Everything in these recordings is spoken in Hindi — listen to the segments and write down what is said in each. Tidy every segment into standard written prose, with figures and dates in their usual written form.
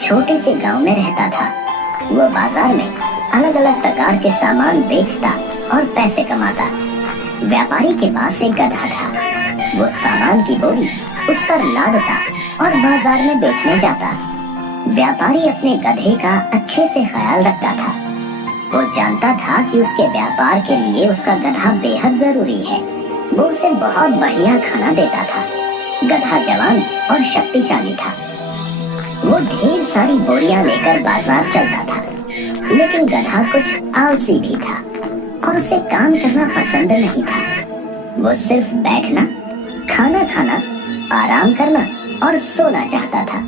छोटे से गांव में रहता था। वो बाजार में अलग अलग प्रकार के सामान बेचता और पैसे कमाता। व्यापारी के पास एक गधा था। वो सामान की बोरी उस पर लादता और बाजार में बेचने जाता। व्यापारी अपने गधे का अच्छे से ख्याल रखता था। वो जानता था कि उसके व्यापार के लिए उसका गधा बेहद जरूरी है। वो उसे बहुत बढ़िया खाना देता था। गधा जवान और शक्तिशाली था। वो ढेर सारी बोरियां लेकर बाजार चलता था, लेकिन गधा कुछ आलसी भी था और उसे काम करना पसंद नहीं था। वो सिर्फ बैठना, खाना खाना, आराम करना और सोना चाहता था।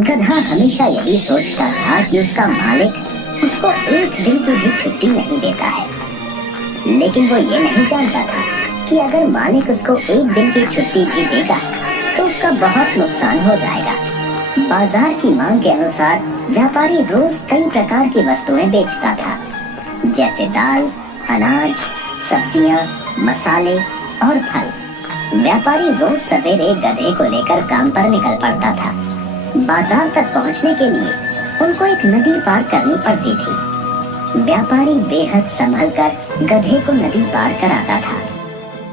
गधा हमेशा यही सोचता था कि उसका मालिक उसको एक दिन की भी छुट्टी नहीं देता है, लेकिन वो ये नहीं जानता था कि अगर मालिक उसको एक दिन की छुट्टी भी देगा तो उसका बहुत नुकसान हो जाएगा। बाजार की मांग के अनुसार व्यापारी रोज कई प्रकार की वस्तुएं बेचता था, जैसे दाल, अनाज, सब्जियां, मसाले और फल। व्यापारी रोज सवेरे गधे को लेकर काम पर निकल पड़ता था। बाजार तक पहुंचने के लिए उनको एक नदी पार करनी पड़ती थी। व्यापारी बेहद संभल कर गधे को नदी पार कराता था।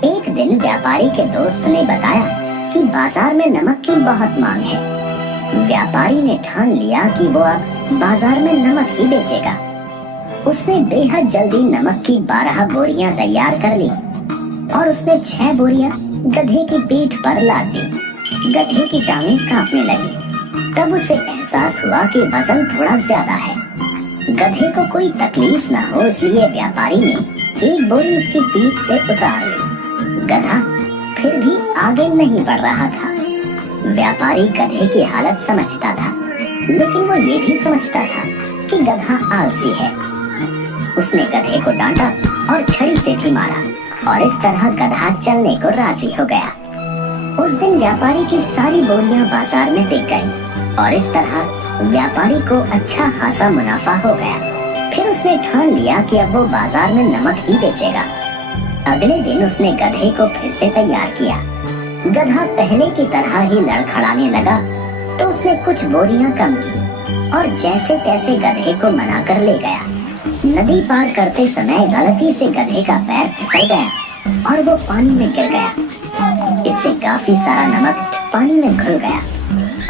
एक दिन व्यापारी के दोस्त ने बताया कि बाजार में नमक की बहुत मांग है। व्यापारी ने ठान लिया कि वो अब बाजार में नमक ही बेचेगा। उसने बेहद जल्दी नमक की 12 बोरियां तैयार कर ली और उसने 6 बोरियां गधे की पीठ पर लाद दी। गधे की टांगें कांपने लगी। तब उसे एहसास हुआ कि वजन थोड़ा ज्यादा है। गधे को कोई तकलीफ न हो इसलिए व्यापारी ने एक बोरी उसकी पीठ से उतार ली। गधा फिर भी आगे नहीं बढ़ रहा था। व्यापारी गधे की हालत समझता था, लेकिन वो ये भी समझता था कि गधा आलसी है। उसने गधे को डांटा और छड़ी से भी मारा और इस तरह गधा चलने को राजी हो गया। उस दिन व्यापारी की सारी बोरियां बाजार में बिक गईं और इस तरह व्यापारी को अच्छा खासा मुनाफा हो गया। फिर उसने ठान लिया कि अब वो बाजार में नमक ही बेचेगा। अगले दिन उसने गधे को फिर से तैयार किया। गधा पहले की तरह ही लड़खड़ाने लगा तो उसने कुछ बोरियां कम की और जैसे तैसे गधे को मनाकर ले गया। नदी पार करते समय गलती से गधे का पैर फिसल गया और वो पानी में गिर गया। इससे काफी सारा नमक पानी में घुल गया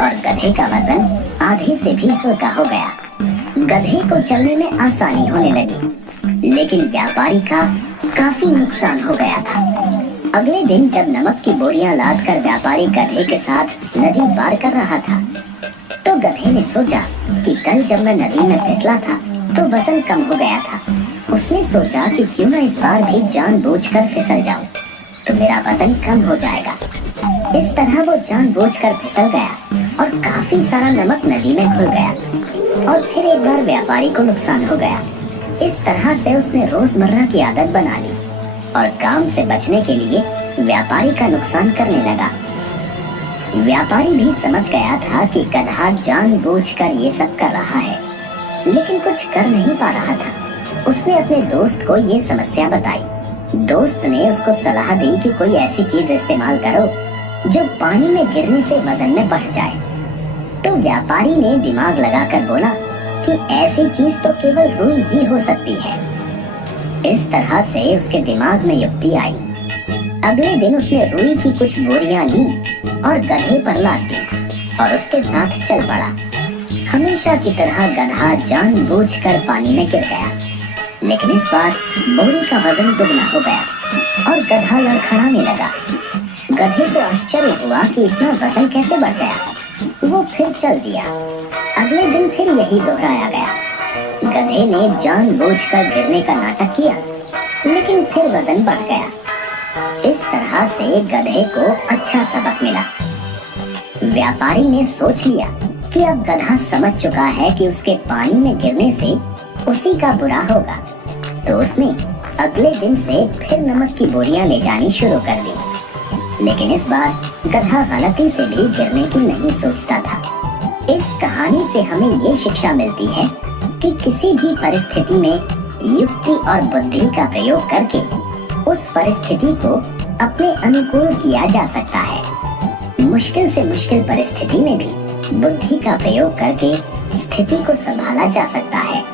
और गधे का वजन आधे से भी हल्का हो गया। गधे को चलने में आसानी होने लगी, लेकिन व्यापारी का काफी नुकसान हो गया था। अगले दिन जब नमक की बोरियां लादकर व्यापारी गधे के साथ नदी पार कर रहा था, तो गधे ने सोचा कि कल जब मैं नदी में फिसला था तो वजन कम हो गया था। उसने सोचा कि क्यों न इस बार भी जानबूझकर फिसल जाऊं तो मेरा वजन कम हो जाएगा। इस तरह वो जानबूझकर फिसल गया और काफी सारा नमक नदी में घुल गया और फिर एक बार व्यापारी को नुकसान हो गया। इस तरह से उसने रोजमर्रा की आदत बना ली और काम से बचने के लिए व्यापारी का नुकसान करने लगा। व्यापारी भी समझ गया था कि गधा जानबूझकर ये सब कर रहा है, लेकिन कुछ कर नहीं पा रहा था। उसने अपने दोस्त को ये समस्या बताई। दोस्त ने उसको सलाह दी कि कोई ऐसी चीज इस्तेमाल करो जो पानी में गिरने से वजन में बढ़ जाए। तो व्यापारी ने दिमाग लगाकर बोला कि ऐसी चीज तो केवल रुई ही हो सकती है। इस तरह से उसके दिमाग में युक्ति आई। अगले दिन उसने रुई की कुछ बोरियां ली और गधे पर लाद दी और उसके साथ चल पड़ा। हमेशा की तरह गधा जानबूझकर पानी में गिर गया, लेकिन इस बार बोरी का वजन दुगना हो गया और गधा लड़खड़ाने लगा। गधे को आश्चर्य हुआ कि इतना वजन कैसे बढ़ गया। वो फिर चल दिया। अगले दिन फिर यही दोहराया गया। गधे ने जानबूझकर गिरने का नाटक किया, लेकिन फिर वजन बढ़ गया। इस तरह से गधे को अच्छा सबक मिला। व्यापारी ने सोच लिया कि अब गधा समझ चुका है कि उसके पानी में गिरने से उसी का बुरा होगा, तो उसने अगले दिन से फिर नमक की बोरियां ले जानी शुरू कर दी। लेकिन इस बार गधा गलती से भी गिरने की नहीं सोचता था। इस कहानी से हमें ये शिक्षा मिलती है कि किसी भी परिस्थिति में युक्ति और बुद्धि का प्रयोग करके उस परिस्थिति को अपने अनुकूल किया जा सकता है। मुश्किल से मुश्किल परिस्थिति में भी बुद्धि का प्रयोग करके स्थिति को संभाला जा सकता है।